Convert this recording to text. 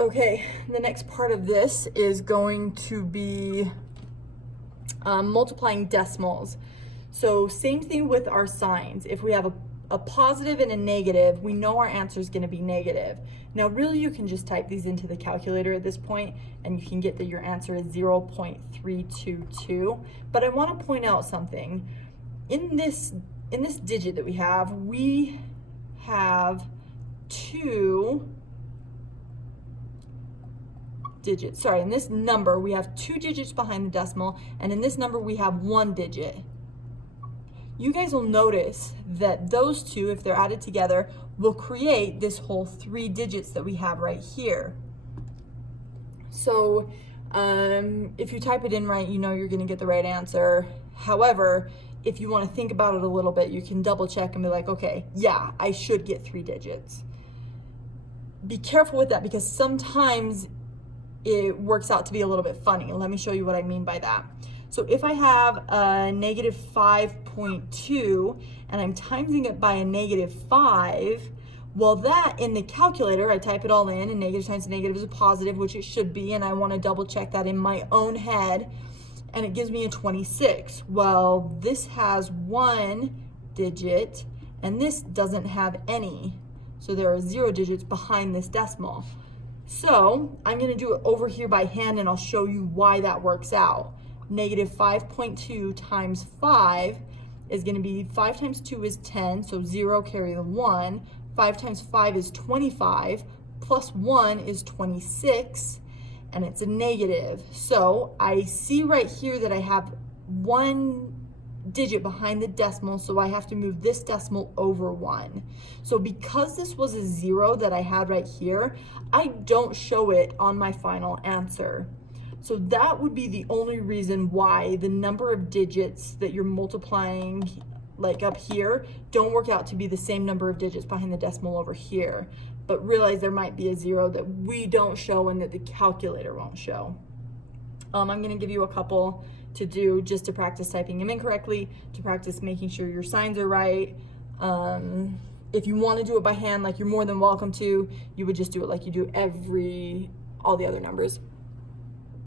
Okay, the next part of this is going to be multiplying decimals. So same thing with our signs. If we have a positive and a negative, we know our answer is going to be negative. Now really you can just type these into the calculator at this point and you can get that your answer is 0.322. But I want to point out something. In this digit that we have two digits. Sorry, in this number we have 2 digits behind the decimal, and in this number we have 1 digit. You guys will notice that those two, if they're added together, will create this whole 3 digits that we have right here. So if you type it in right, you know you're going to get the right answer. However, if you want to think about it a little bit, you can double check and be like, okay, yeah, I should get 3 digits. Be careful with that because sometimes it works out to be a little bit funny. Let me show you what I mean by that. So if I have a negative 5.2 and I'm timesing it by a negative 5, well, that in the calculator, I type it all in, and negative times negative is a positive, which it should be, and I want to double check that in my own head, and it gives me a 26. Well, this has 1 digit, and this doesn't have any. So there are 0 digits behind this decimal. So I'm going to do it over here by hand, and I'll show you why that works out. Negative 5.2 times 5 is going to be 5 times 2 is 10, so 0 carry the 1. 5 times 5 is 25, plus 1 is 26, and it's a negative. So I see right here that I have 1 digit behind the decimal, so I have to move this decimal over 1. So because this was a 0 that I had right here, I don't show it on my final answer. So that would be the only reason why the number of digits that you're multiplying, like up here, don't work out to be the same number of digits behind the decimal over here. But realize there might be a 0 that we don't show and that the calculator won't show. I'm going to give you a couple to do just to practice typing them incorrectly, to practice making sure your signs are right. If you want to do it by hand, like, you're more than welcome to. You would just do it like you do all the other numbers.